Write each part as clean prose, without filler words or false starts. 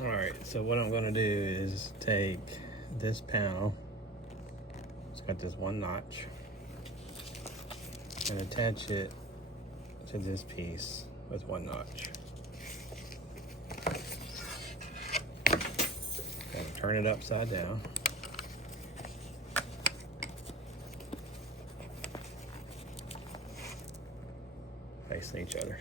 Alright, so what I'm going to do is take this panel, it's got this one notch, and attach it to this piece with one notch. Gonna turn it upside down. Facing each other.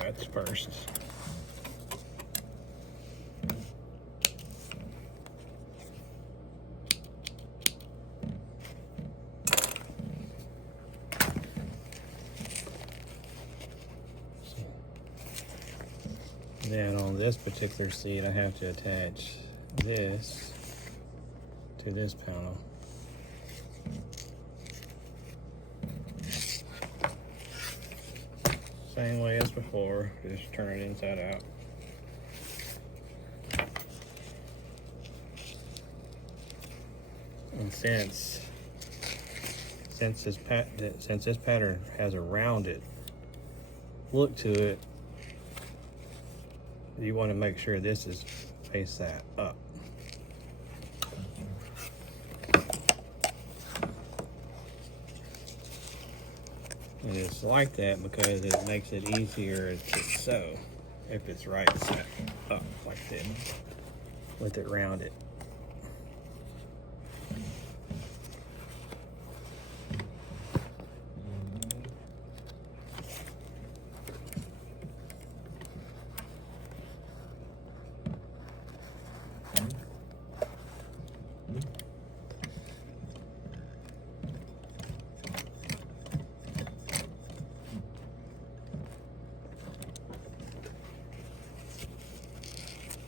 That's first. Then on this particular seat, I have to attach this to this panel. Same way as before, just turn it inside out. And since this pattern has a rounded look to it, you want to make sure this is face that up. And it's like that because it makes it easier to sew if it's right side up like this with it rounded.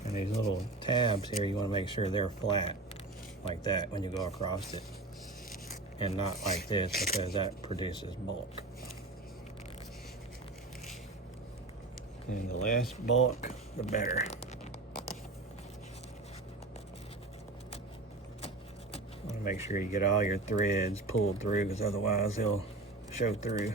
And these little tabs here, you want to make sure they're flat like that when you go across it, and not like this because that produces bulk. And the less bulk, the better. Want to make sure you get all your threads pulled through, because otherwise they'll show through.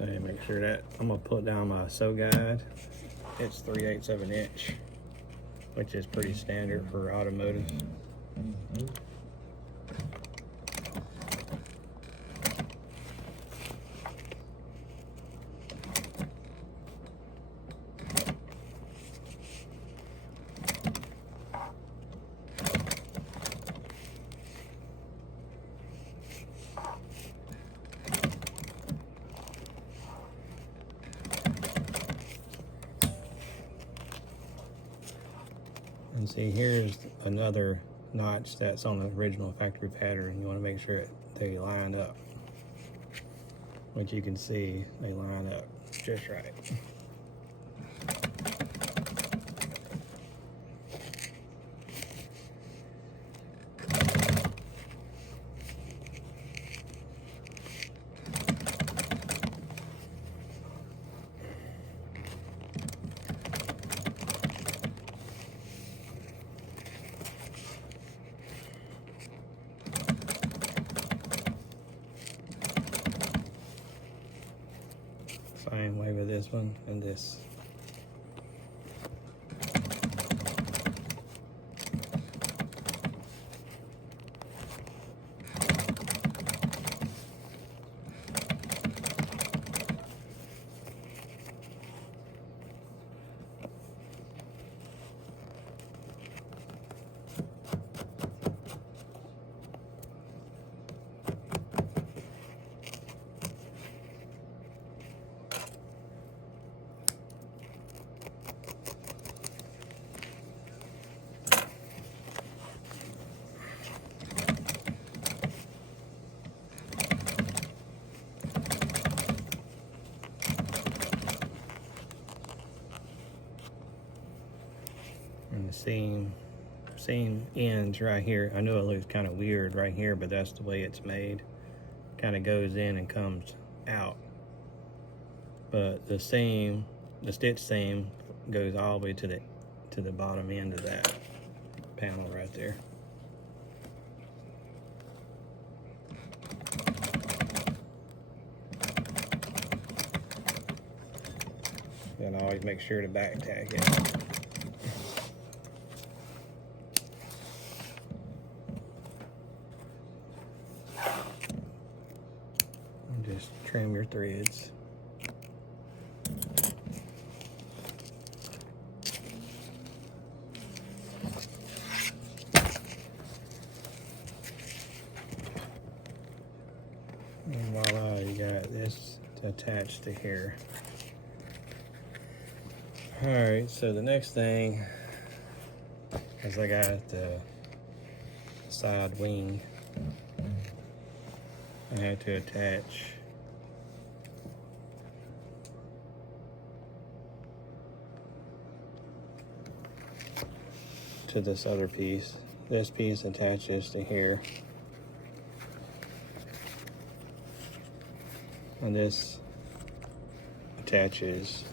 And make sure that I'm gonna put down my sew guide. It's 3/8 of an inch, which is pretty standard for automotive. And see, here's another notch that's on the original factory pattern. You want to make sure they line up. Which you can see, they line up just right. Same way with this one and this. the seam ends right here. I know it looks kind of weird right here, but that's the way it's made. Kind of goes in and comes out. But the seam, the stitch seam, goes all the way to the bottom end of that panel right there. And always make sure to back tack it. And just trim your threads. And voila, you got this attached to here. Alright, so the next thing is I got the side wing. I have to attach to this other piece. This piece attaches to here. And this attaches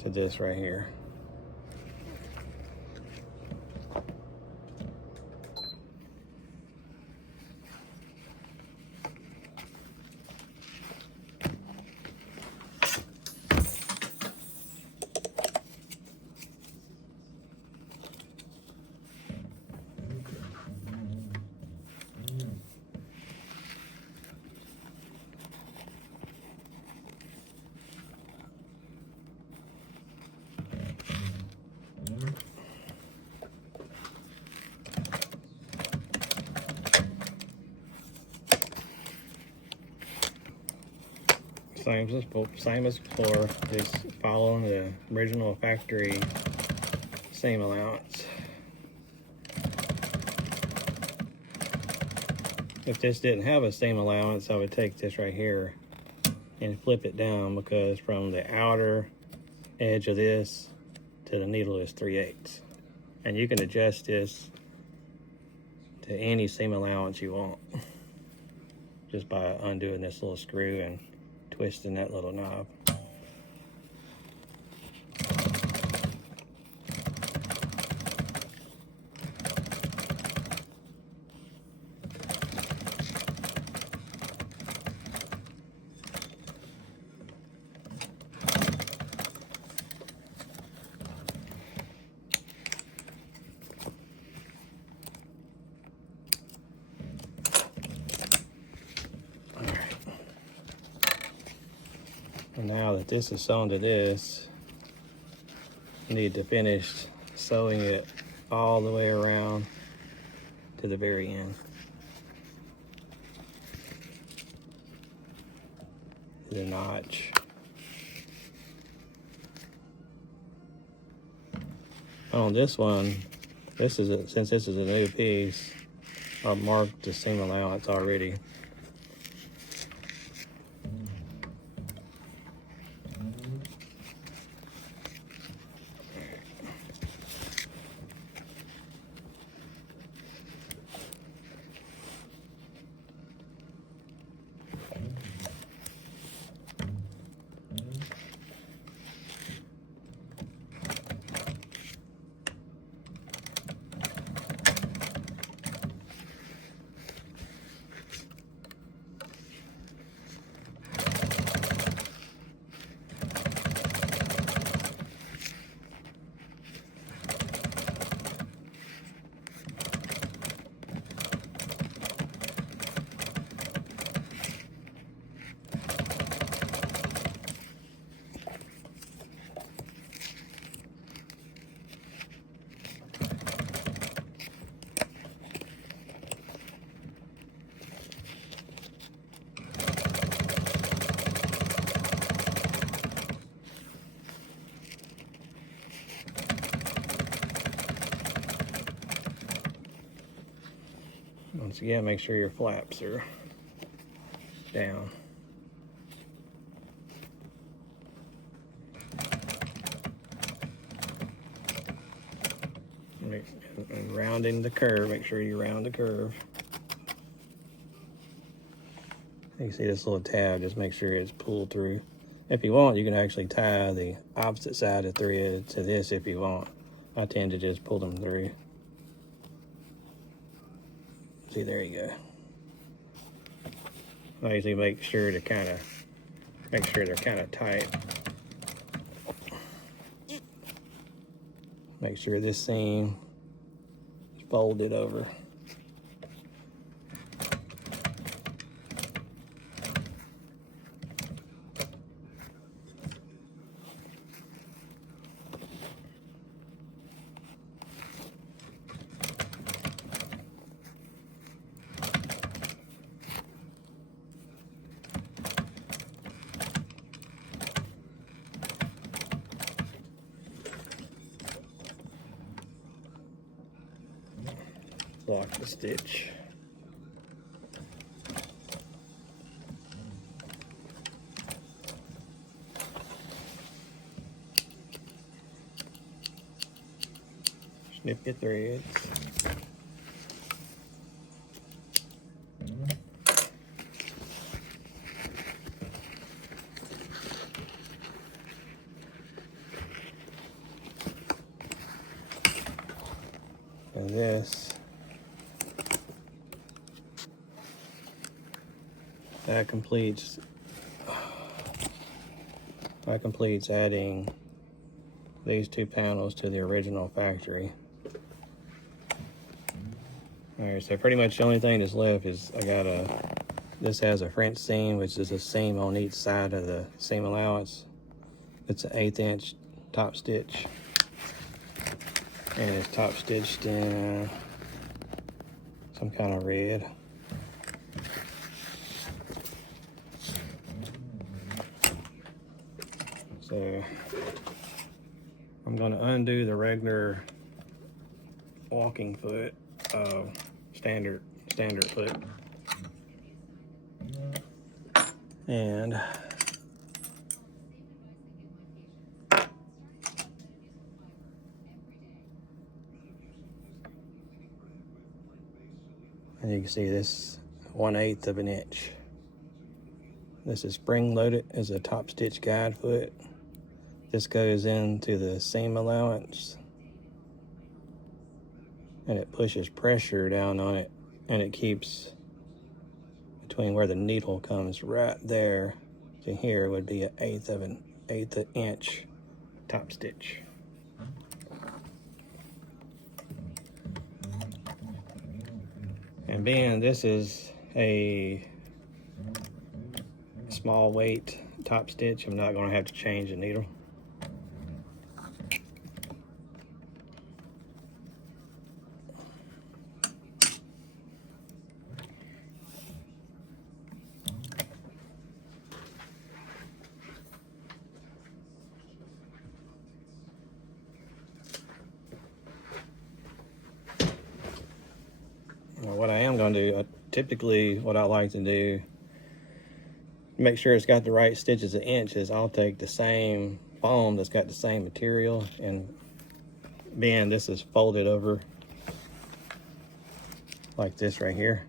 to this right here. Same as before, just following the original factory seam allowance. If this didn't have a seam allowance, I would take this right here and flip it down, because from the outer edge of this to the needle is 3/8. And you can adjust this to any seam allowance you want just by undoing this little screw and twisting that little knob. And now that this is sewn to this, you need to finish sewing it all the way around to the very end. The notch. On this one, since this is a new piece, I've marked the seam allowance already. Once again, make sure your flaps are down. And rounding the curve, make sure you round the curve. You see this little tab, just make sure it's pulled through. If you want, you can actually tie the opposite side of the thread to this if you want. I tend to just pull them through. See, there you go. I usually make sure they're kind of tight. Make sure this seam is folded over. Lock the stitch. Snip your threads. And this, that completes adding these two panels to the original factory. Alright, so pretty much the only thing that's left is this has a French seam, which is a seam on each side of the seam allowance. It's an 1/8 inch top stitch. And it's top stitched in some kind of red. So I'm going to undo the regular walking foot, standard foot, and you can see this 1/8 of an inch. This is spring loaded as a top stitch guide foot. This goes into the seam allowance and it pushes pressure down on it, and it keeps between where the needle comes right there to here would be an 1/8 inch top stitch. And being this is a small weight top stitch, I'm not going to have to change the needle. What I am going to do, typically what I like to do, make sure it's got the right stitches an inch, is I'll take the same foam that's got the same material, and being this is folded over like this right here,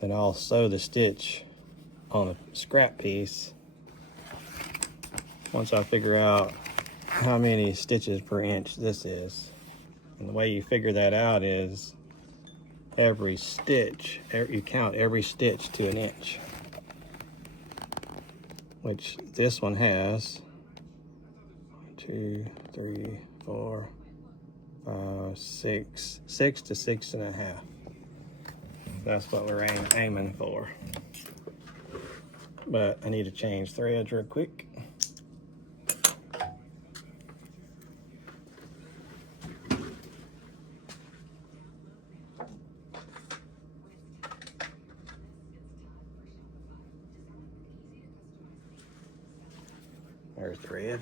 then I'll sew the stitch on a scrap piece once I figure out how many stitches per inch this is. And the way you figure that out is every stitch, you count every stitch to an inch, which this one has 2, 3, 4, 5, 6 to 6.5. That's what we're aiming for. But I need to change threads real quick. There's thread.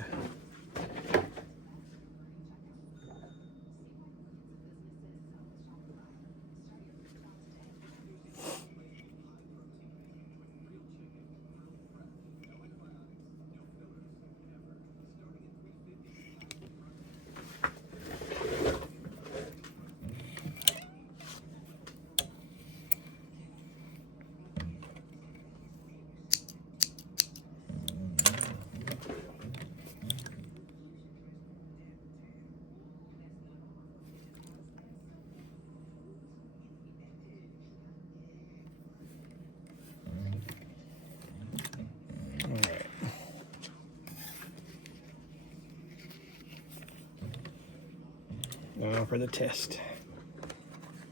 Now for the test.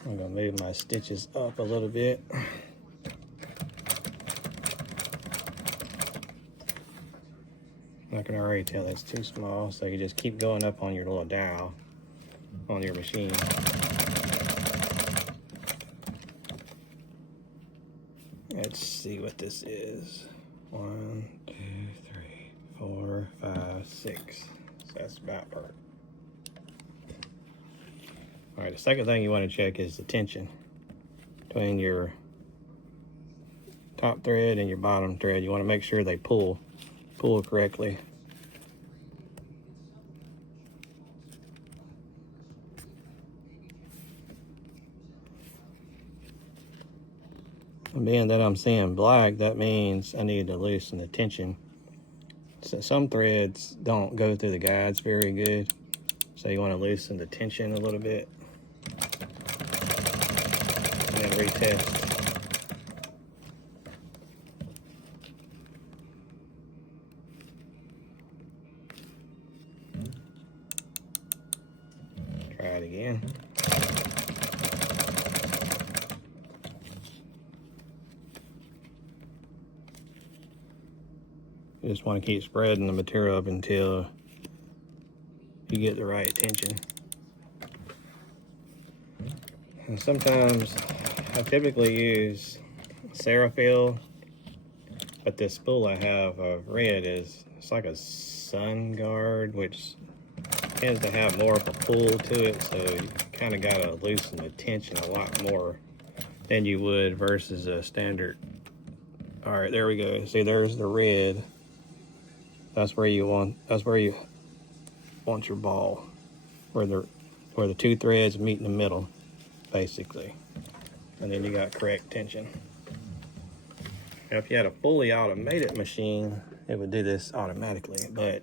I'm gonna move my stitches up a little bit. I can already tell that's too small, so you just keep going up on your little dial on your machine. Let's see what this is. 1, 2, 3, 4, 5, 6. So that's about perfect. All right, the second thing you want to check is the tension between your top thread and your bottom thread. You want to make sure they pull correctly. And being that I'm seeing black, that means I need to loosen the tension. So some threads don't go through the guides very good, so you want to loosen the tension a little bit and then retest. Try it again. You just want to keep spreading the material up until you get the right tension. And sometimes I typically use Ceraphil, but this spool I have of red it's like a sun guard, which tends to have more of a pull to it, so you kind of got to loosen the tension a lot more than you would versus a standard. All right, there we go. See, there's the red. That's where you want your ball, where the two threads meet in the middle, basically. And then you got correct tension. Now, if you had a fully automated machine, it would do this automatically, but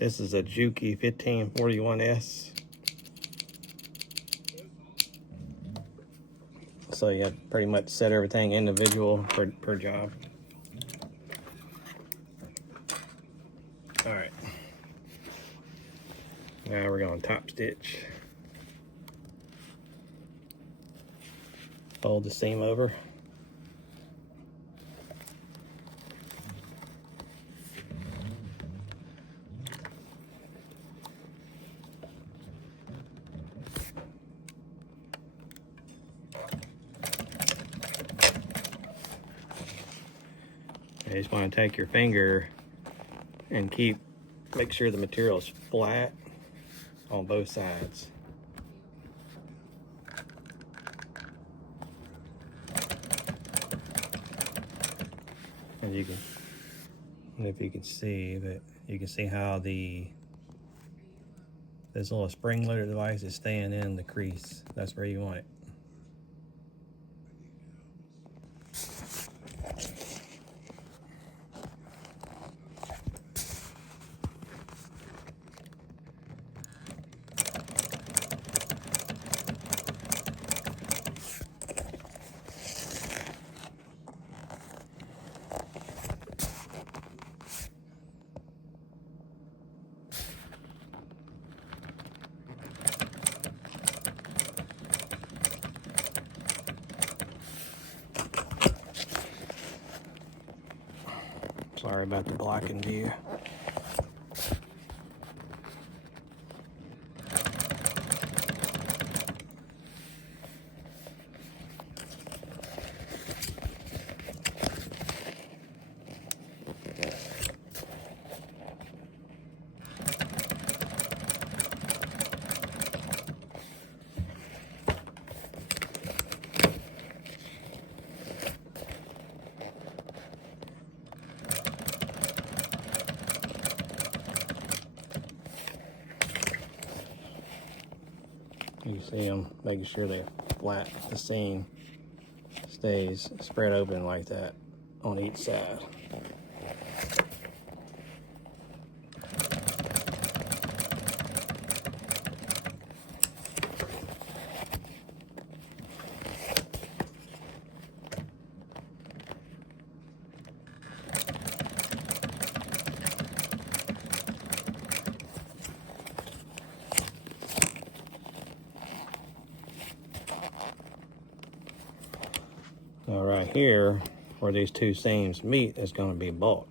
this is a Juki 1541S. So you have to pretty much set everything individual per job. All right. Now we're going to top stitch. Fold the seam over. You just want to take your finger and make sure the material is flat on both sides. And I don't know if you can see, but you can see how this little spring loader device is staying in the crease. That's where you want it. Sorry about the blackened view. You see them making sure they're flat. The seam stays spread open like that on each side. right here, where these two seams meet, is going to be bulk.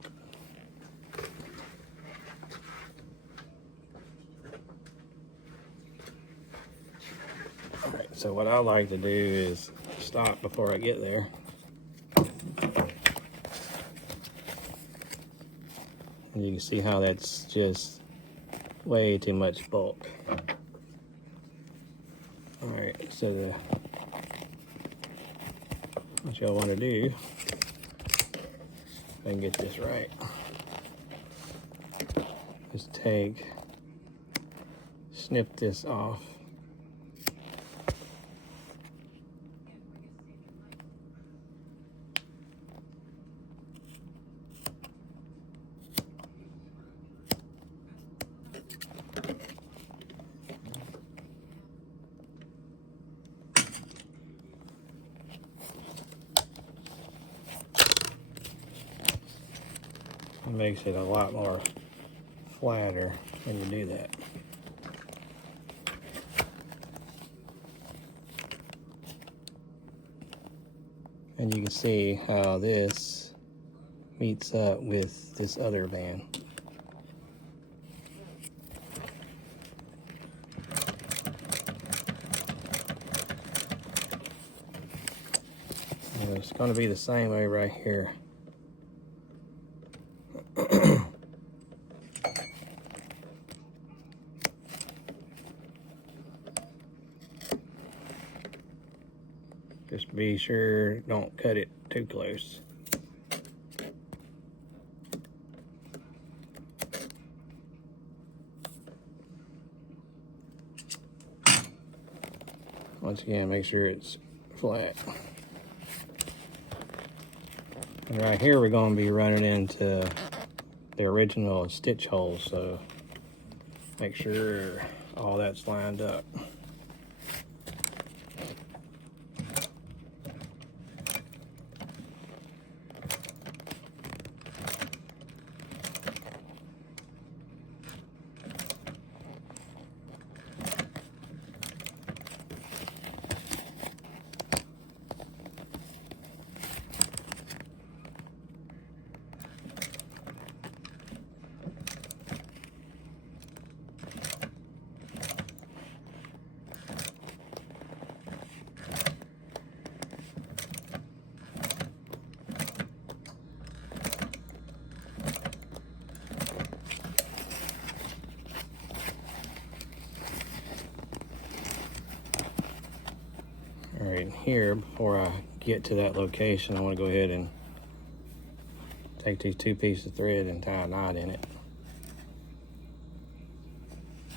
All right, so what I like to do is stop before I get there. And you can see how that's just way too much bulk. All right, so what y'all want to do, if I can get this right, is snip this off. It makes it a lot more flatter when you do that. And you can see how this meets up with this other band. And it's going to be the same way right here. Just be sure don't cut it too close. Once again, make sure it's flat. And right here we're going to be running into the original stitch holes, so make sure all that's lined up. All right, here, before I get to that location, I want to go ahead and take these two pieces of thread and tie a knot in it.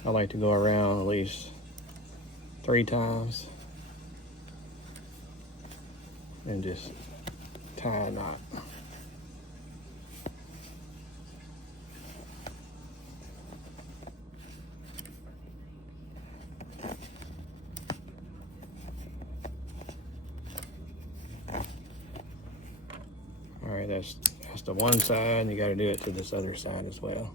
I like to go around at least 3 times and just tie a knot. All right, that's the one side, and you got to do it to this other side as well.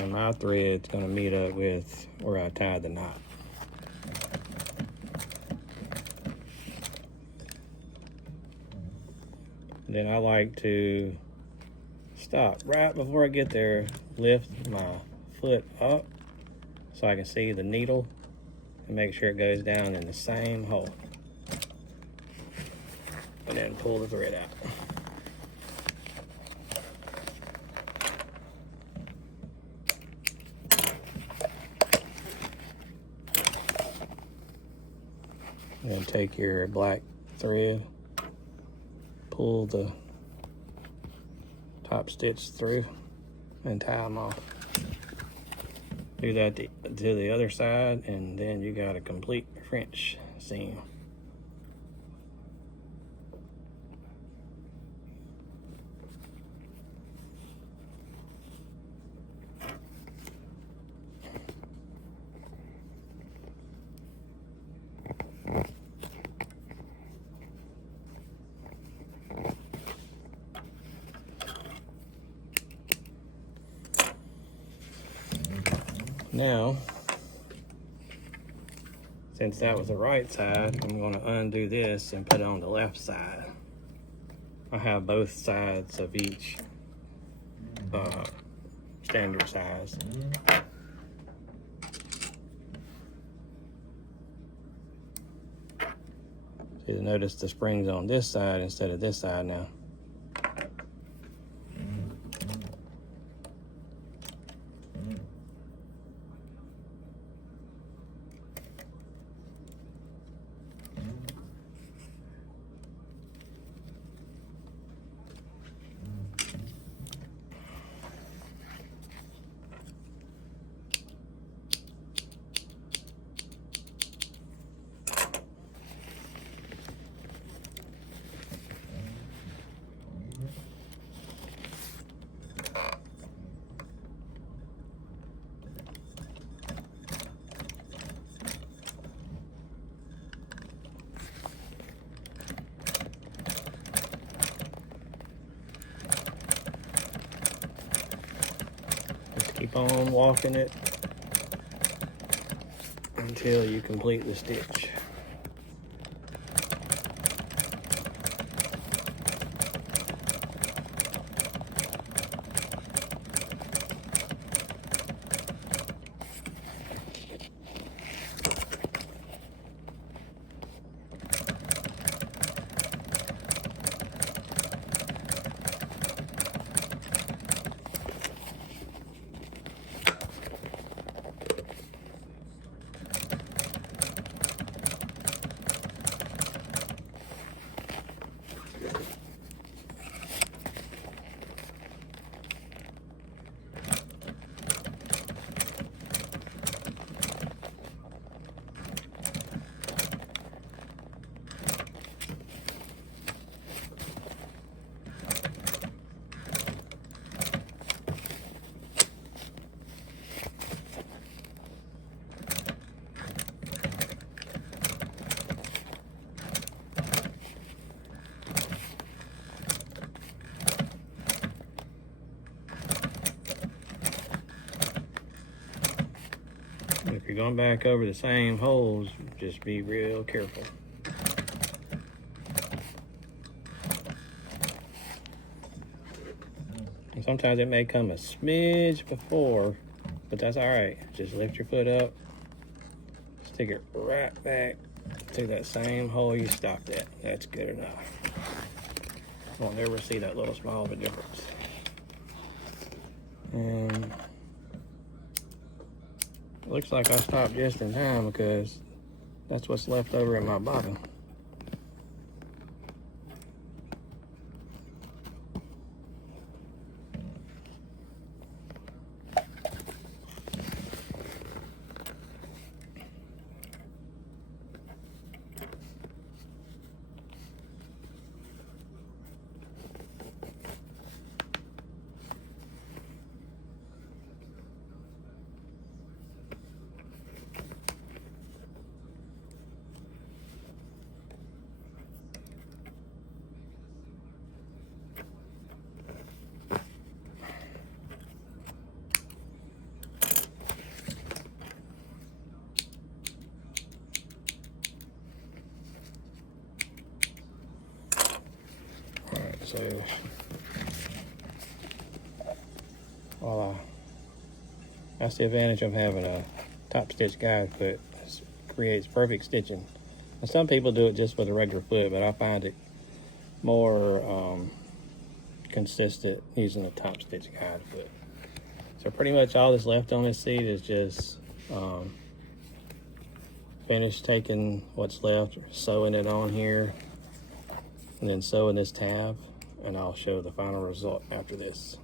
And my thread's going to meet up with where I tied the knot. Then I like to stop right before I get there, lift my foot up so I can see the needle and make sure it goes down in the same hole. And then pull the thread out. And then take your black thread, pull the top stitch through and tie them off. Do that to the other side, and then you got a complete French seam. Now, since that was the right side, I'm going to undo this and put it on the left side. I have both sides of each standard size. You notice the spring's on this side instead of this side now. Keep on walking it until you complete the stitch. If you're going back over the same holes, just be real careful. And sometimes it may come a smidge before, but that's all right. Just lift your foot up, stick it right back to that same hole you stopped at. That's good enough. Won't never see that little small of a difference. And looks like I stopped just in time because that's what's left over in my bottom. So, voila. That's the advantage of having a top stitch guide foot. It creates perfect stitching. And some people do it just with a regular foot, but I find it more consistent using a top stitch guide foot. So pretty much all that's left on this seat is just finish taking what's left, sewing it on here, and then sewing this tab, and I'll show the final result after this.